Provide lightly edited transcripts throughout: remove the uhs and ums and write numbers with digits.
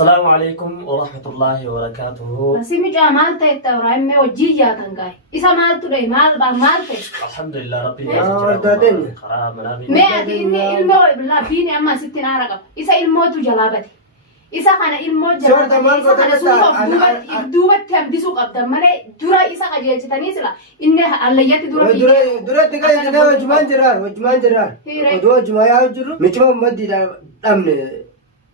السلام عليكم ورحمة الله وبركاته. سيمي جمال تيت إبراهيم ما وجيه تنقاي إسا مال تدي مال تيت الحمد لله ربي دادين. خراب منابي. ما إني إلمو بلا بيني أما ستين عرقة إسا إلمو تجلابتي إسا خنا إلمو جلابتي إسا خنا سوق دوبت تام ديسوق أبدا مالي درا إسا خجيل تاني سلا إنه الليات درا درا تكاي تنا وجمان جرار ودو جمايا جرو مچما مدي دامن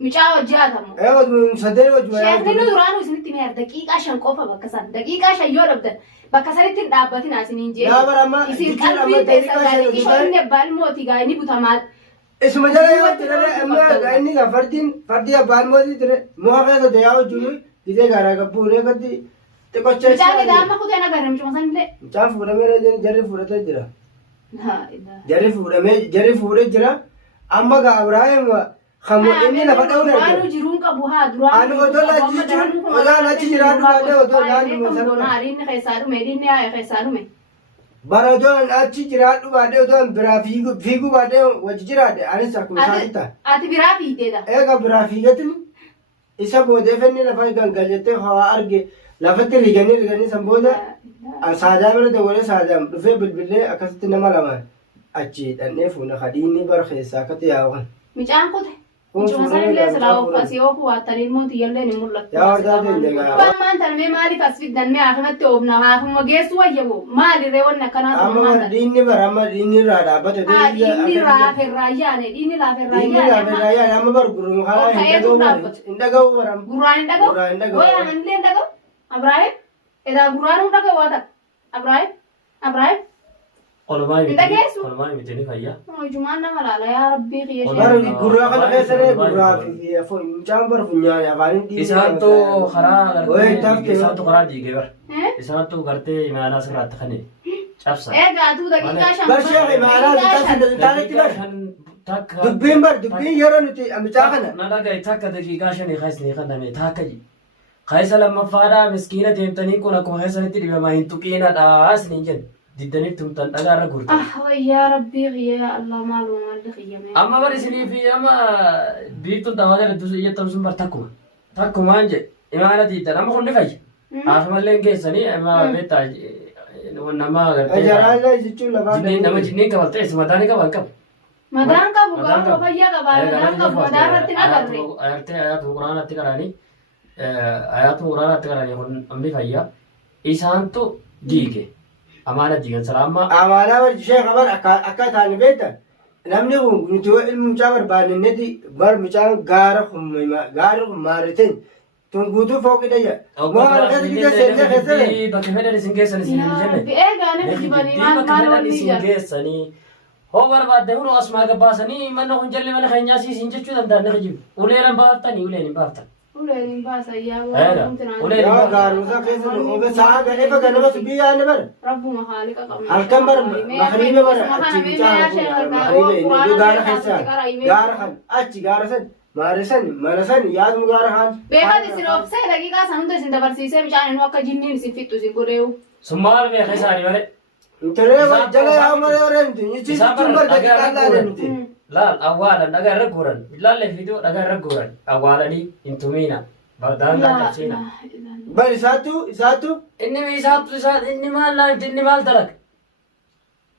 مچا وجاتمو ايوه صدر وجمايا شيخ نو درانو سنتي مير دقيقة شن قفا بكسان دقيقة شن يور أبدا بكسرتين دابتين عسنين جي لا برا يصير قلبي تسأل إيش إنه بالموتي قايني بتمات اسمه جاي يا ترى أما قايني فردي أبان موتي ترى موها دياو جلو إذا غارا كبورة كدي تكوچا مچا دام ما خود أنا غرم شو مثلا ليه مچا فورا मेरे जरे फुरा ते जरा لا जरे फुरे जरा अम्मा गावराय खमो इन्ने ना पटाव ना درانو جيرون كبوها درانو أنا قلت له جيجون ولا لا تجرا دوله وتو لا نمسنا نارين خيسارو مدين يا خيسارو مي بارجون أتشي جرا دوله وتو برا فيجو بعده وجرا ده أنا ساكون ساكتا أتي برافي تدا إيه كبرا فيجتني إسا بوده فني لفاي كان هوا أرجع لفتة رجعني سامبودا الساجا برا ولا ساجا في بالبلة أكست نما لما أتشي أنفونا خديني برخي ساكت يا وان ميجان كده ميجان مثلا ليه سلاو فاسيو هو ترين موت يلا نمولك يا وردا دينجا ما أنت المي مالي فاسفيد دن مي أخمت توبنا أخم وجيسوا يبو مالي ريونا كنا أما ديني برا أما ديني رادا بتو ديني را في الريان ديني لا في ديني را في الريان أما برا خلا إندا جو برا قرآن إندا جو ويا من لين إندا جو أبراهيم إذا قرآن إندا جو وادا أبراهيم علماء متني فيا. جمعنا ملالا يا ربي خير. برا قرآن خلا كيسره قرآن في فون جامبر فنيا يا فارين دي. إسان تو خرا करते إسان تو خرا دي كبر. إسان تو करते إمارة سرعة خني. شافسا. قادو دقيقة شام. برشة إمارة تاني كبر. دبين يرى نتي أمتاعنا. نلا جاي تاك دقيقة شني خايسني خدنا مي تاك جي. خايس لما فارا مسكينة تيمتني كنا كم خايس نتي بما هنتو كينا داس نيجن. ديدني تمتن أجار غورت. يا ربي يا الله معلوم اللي خيامه. أما بريسني في أما بيتو دواده بدوس يتمسون برتاكما. تاكما أنجي. إمارة ديدنا أما كوني فاي. آخر لين كيسني أما بيتاج ونما غرتي. أجارا يجتشو لبا. جنين نما جنين كبرت اسمه داني كبر كب. مدان كبو كبو فيا كبار مدان كبو مدان رتنا كبري. آيات القرآن أتكراني. آيات القرآن أتكراني كون أمي فيا. إنسان تو ديكه. أمانة ديكه سلامة. أمانة والشيء خبر أكاد ثاني بيتا. نمني هو نتوه المجابر بالنتي بار مجاب غارهم مارتين. تنقطو فوق ده. ما هذا كده سنة خسرة. بكمل الرسمية سنة. بإيه قانا بجيبني ما الرسمية سنة. هو برباد ده هو أسمع كباسني من نخون جل من خينيا سي سنجت شو دم دارنا خجيب. وليرن بافتني وليرن بافتن. ولين باس يا ولين يا غاروزا كيسة هو ساعة كده فكنا بس بيا أنا بر. ربنا خالق قبل. هالكم بر مخريبة بر. مخريبة إنه غار خسرة. غار خان. غارسن. مارسن ياد مغار خان. بيها تسيرف سه دقيقة سنون تسين تبرسيسه مشان إنه أكا جنين سيفيتو سيبوريو. سمال بيخي ساري بره. ترى وجهه يا مرة ورنتي. يجي تمبر دقيقة لا رنتي. لا أولا نجار رجورن لا لفيديو نجار رجورن أولا دي إنتومينا بدان لا تشينا بل ساتو إني إني مال ترك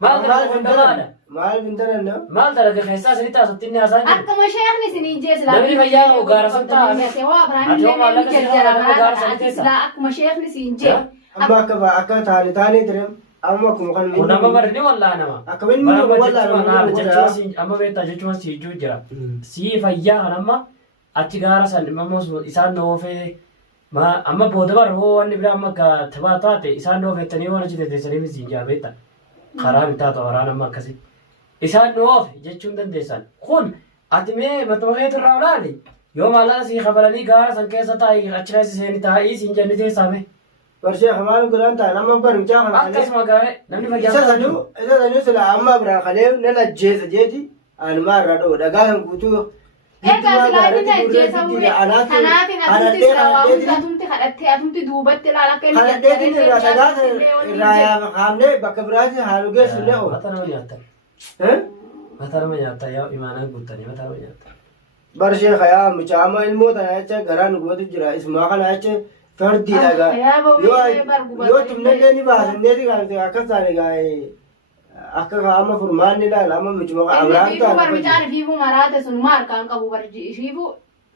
مال بنتنا مال ترك خيساس ريتا ستيني أسان أكما شيخ نسيني جيس لا نبي فيا وغارة سنتا هو أبراهيم ليه كجرا لا أكما شيخ نسيني جيس أما كبا أكا ثاني ترم أما كم كان ونما مرني ولا أنا ما أكمل من ولا أما بيتا جتوا سيجو جرا سي فيا أنا أتجارة سن مموس إنسان نوفي ما أما بودبر هو أني بلا أما كثباتات إنسان نوفي تاني وانا جد تسلم زينجا بيتا خراب إنتا تورانا ما كسي إنسان نوفي جتشون دن ديسان خون أتمي متوقع تراولاني يوم الله سي خبرني غار سنكيسة تاي أشرا سيني تاي سينجا نتي سامي برشة خمال قرآن تانا ما برمجا خمال أكس ما غارة نمني فجأة إذا ثانيو سلا أما برا خليه نلا جيتي أنا ما رادو دعاهم كتو إيه كاسلاين نجيس أموري كنافين أتمتي سراوان أتمتي خدتي أتمتي دوبت لا لكن خدتي نرجع رايا خامنة بكبرات هالوجه سلاه ما ترى ما ياتا ها ما ترى ما ياتا يا إيمانا قلتني ما ترى ما ياتا برشة خيام مشامة الموت أنا أشة قران قوت الجرا اسمه خنا أشة فردي لقى يو تمنى لني بعد النادي قال أكثر لقى أكثر أما فرمان لا أما مجموعة أمران تاني مجال فيه مرات سنمار كان كابو برجي فيه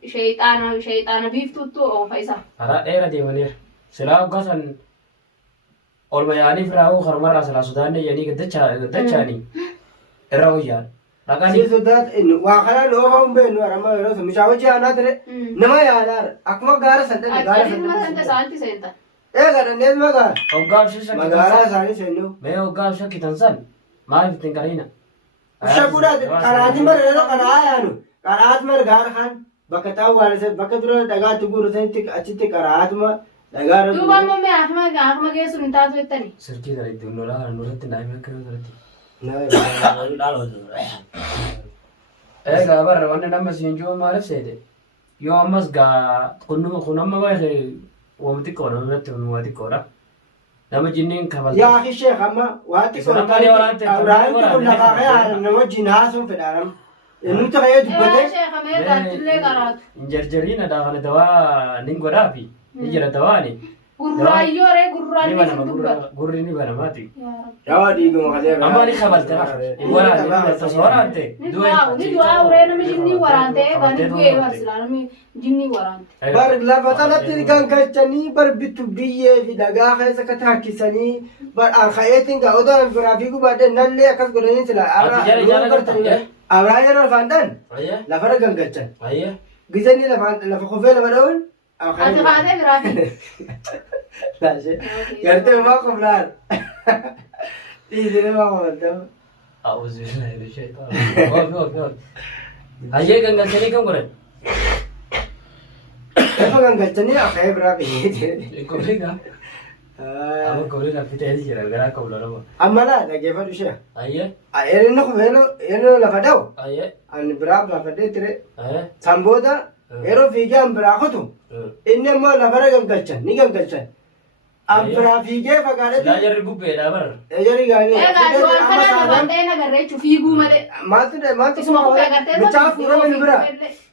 شيطان بيفتو تو أو فايسا أرا إيه ردي منير سلاو قصن أول ما يعني فراو خرمرة سلا سودان يعني قدتشاني الرويان si sudat in wakala no hom be no rama ro so michawaji ana tere nama yaar akma gara sante sante santi senta gara ne maga Oggaaf shisha magara sani senu mee oggaaf shakki tansan maaliif ittiin qariina usha kuda qaraati mar no qaraayanu qaraat mar gar khan bakata wala se bakadro daga tuguru senti achitti qaraatma daga ro duba mamme ahma geesu ntaatu ittani sirkii dara itti nola nurratti naayime akka darati egaa barra wanni nama siin jiru maaliif seete yoo ammas gaa kun amma baay'ee waan xiqqoodha nurratti waan xiqqoodha nama jinniin kabalta yaa akhi sheekh amma waan xiqqoo awraan kun lafa kaya nama jinaasun fedharam nuti kaya dubbate sheekh mee gaattillee qaraatu injarjariina daafana dawaa nin godhaafi ni jira dawaani gurraayyoo ree gurraan gurri ni banamaati yaa dhiiguma kalee amma ni kabalta waraante waraante ni du'aa uree nami jinnii waraante bani du'ee barsilaa nami jinnii waraante bar lafa tanatti gangachanii bar bitu biyyee fi dhagaa keessa ka taakkisanii bar alkhayeetiin gaa odoo biraa fi gubaadhe nallee akkas godhanii sila abraa yeroo lafaandhaan lafarra gangachan gisanii lafa kofee lama dha'uun ati kaatee biraa fi gartee umaa qoflaan dhiisine maa qabatama أعوذ بالله من الشيطان الرجيم. هاي كان قلتني كم قرن؟ كيف كان قلتني أخي برابي؟ كوريكا. أما كوريكا في تهدي جرا غير كولا لما. أما لا كيف هذا الشيء؟ أيه. أيه إنه خبينه إنه لفداو. أيه. أن براب لفدي ترى. أيه. سامبودا. إيرو في جام براخوتو. إنما لفرا كم قلتن؟ ني كم قلتن؟ أبرا في كيف قالت؟ لا يرجو بيدا بر. يجري قالي. إيه قالوا أنا نبضي أنا قريت في قومة. ما تدري مشاف ورم برا.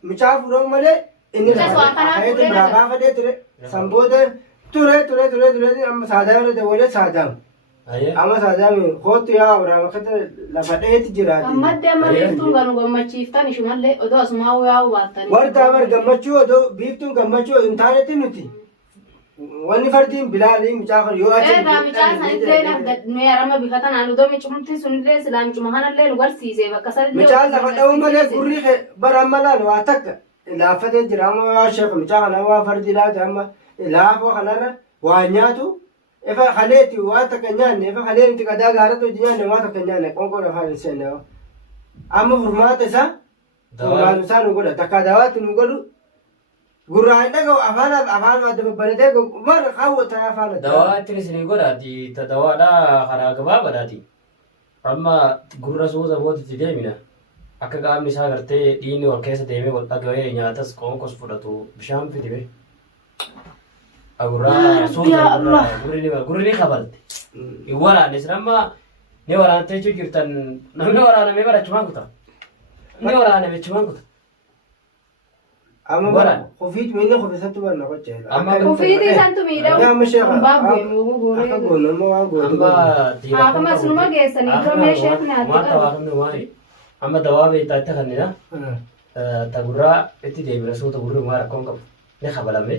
مشاف ورم ماله. إني أخيت برابا فدي ترى. سامبودا. ترى أم سادام ولا دولة سادام. أيه. أما سادام خوت يا ورا كده لفدي تجرا. أما دم بيفتون كانوا قمة شيفتان شو ماله أدو أسمعوا يا واتني. ورد أمر قمة شو أدو بيفتون قمة شو إنتانة نوتي. wanni fardiin bilaalii micaa yoo achi micaa sanillee nuyi arama bifatan aludoo micumti sunillee silaamcuma kanallee nu barsiise bakka sanillee micaa lafa dha'uu malee gurri bara amma laal waa takka laaffatee jira amma waa sheeka micaa kana waa fardi laate amma laafoo kanarra waa nyaatu efa kaleeti waa takka nyaanne efa kaleen itti qadaa gaaratu hojii nyaanne waa takka nyaanne qonqoo lafaan hin seenne amma furmaata isaa furmaatu isaa nu godha takka dawaatti nu godhu gurraan dhaga'u afaan adda babbalatee mar kaawwata afaan adda dawaa ittiin isinii godhaati ta dawaadhaa karaa gabaabaadhaati amma gurra suuta bootitti deemina akka qaamni isaa gartee dhiigni wal keessa deemee wal dhaga'ee nyaatas qoonqos fudhatu bishaan fidime agurraa suuta gurri ni kabalte hin waraanne sin amma ni waraante jechuu jirtan namni waraanamee barachumaan kuta ni waraaname chumaan kuta amma bara kofiit minne kofisattu barna qocheela amma kofiiti santu miidhawu amma sheekha baabee akka goonama waa amma akkuma sunuma geessanii dura mee sheekni ati maata waaqamne waani amma dawaa beektaa itti kannina ta gurraa itti deebina suuta gurri maa rakkoon qabu ni kabalame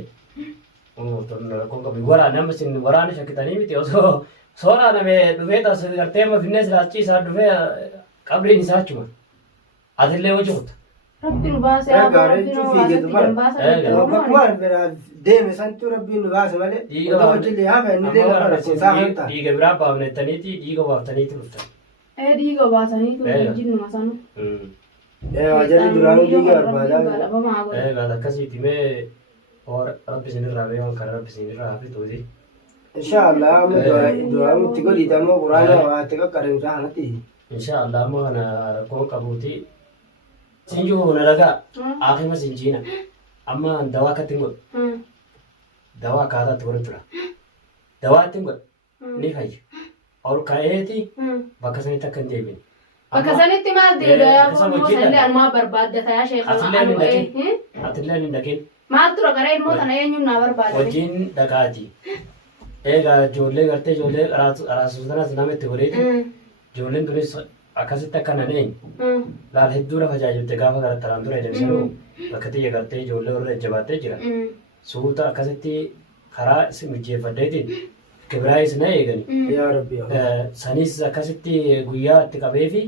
rakkoon qabu waraane amma sin waraane shakkitanii miti osoo sooraaname dhufee tas gartee amma finnee silaachii isaa dhufee qabriin isaa achuma atillee hojii kutta Rabbi nu baase yaa Rabbi nu baase bakkuma deeme santu Rabbi nu baase malee odoo hojii hafa inni deema barsiisaa hanta dhiiga biraa baafnettaniiti dhiiga baaftaniiti dhuftan dhiiga baasaniitu wajjin numa sanu wajarri duraanuu dhiiga barbaadaa eegaa akkasiiti mee rabbi isinirraa mee waan kana rabbi isinirraa hafituuti inshaallah amma duraanutti godhiita ammoo quraana waatti qaqqarimsaa kanatti inshaallah amma kana rakkoo qabuuti sinjuu na ragaa akima sinjiina amma dawaa kattin godhu dawaa kaataatti godhatudha dawaa ittiin godhu ni fayya ol ka'eeti bakka sanitti akka hin deebine Bakka sanitti maal deebi'aa illee anumaa barbaaddataa yaa sheekha. Atillee hin dhaqin. Maal tura gara ilmoo tana eenyuun naa barbaadde? Wajjin dhaqaati. Egaa ijoollee gartee ijoollee araasuutanas nama itti godheeti. Ijoolleen turis akkasitti akka naneen. Laal hedduu lafa jaajilte gaafa garattaraan ture deemsanuu bakka xiyya gartee ijoollee warra jajjabaattee jira. Suuta akkasitti karaa isin mijeeffaddeetiin kibiraa isin eegani. Yaa Rabbi. Sanis akkasitti guyyaa itti qabee fi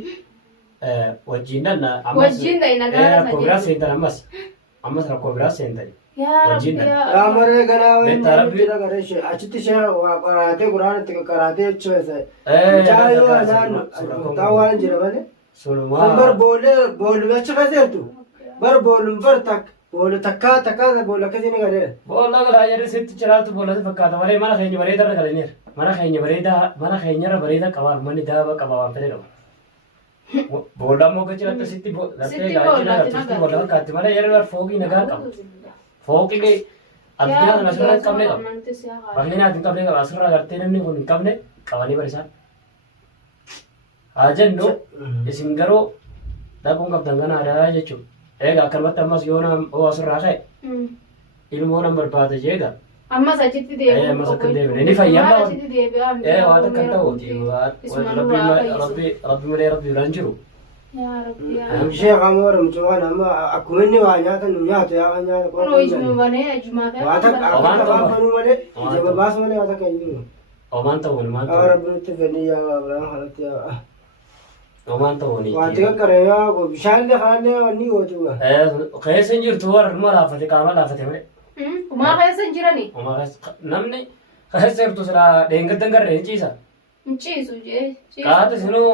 wajjin dhanna. Wajjin dhayi nagaa rakkoo biraa seentan ammas rakkoo biraa seentani. Yaa Rabbi. Yaa maree ganaa wayii jira gara ishee achitti ishee waa qaraatee quraana itti qaraatee jechuudha. Mucaayoo anaan taa waan jira malee. Kan bar booluu achi kaseertu. Bar booluun bar takkaa boolu akkasii ni gadeera. Boolla garaa jedhe sitti ciraatu boollatti fakkaata malee mana keenya bareedaa irra galeneera. Mana keenya irra bareedaa qabaa manni daaba qabaa waan fedhe qaba. Boolla ammoo gachiraatti sitti gartee gaachira boolla fakkaatti malee yeroo fooqii nagaa qaba. Fooqii addunyaa kana asirraa hin qabne qaba. Bakki naati hin qabne qaba asirraa gartee namni kun hin qabne qabanii barisan. Haa jennu isin garuu dhaquun qabdan kana aadaa jechuudha. Egaa akkanumatti ammas yoo nama asirraa ka'e ilmoo nama barbaada jeega. Ammas achitti deebi'u. Ammas akka deebi'u. Ni fayyama. Waan akka ta'uuti. Rabbi malee rabbi biraan jiru. Ishee qaama mucaan amma akkuma inni waa nyaatan nu nyaatu yaa nyaata. Kunoo ijuma banee ijuma kan. Waa takka banuu malee ijama baasu malee waa takka hin jiru. Omaan ta'uun maal ta'u? Rabbi nutti fedhii yaa Abiraan halatti yaa. Omaan ta'uun. Wanti qaqqaree yaa bishaan illee kanallee wanni gootu. Keessa hin jirtu warra dhuma laafate qaama laafate malee. Umaa keessa hin jirani? Umaa keessa namni keessa jirtu sila dheengaddan garree hin ciisa. Hin ciisu jee. Qaata sinuu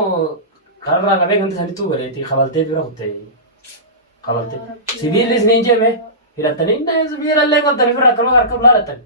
karraa qabee ganta sanittuu galeeti qabaltee bira kuttee qabaltee. Sibiilli isiniin jeeme hidhattanii sibiilallee qabdanii firra akkanuma harka bulaa hidhattanii.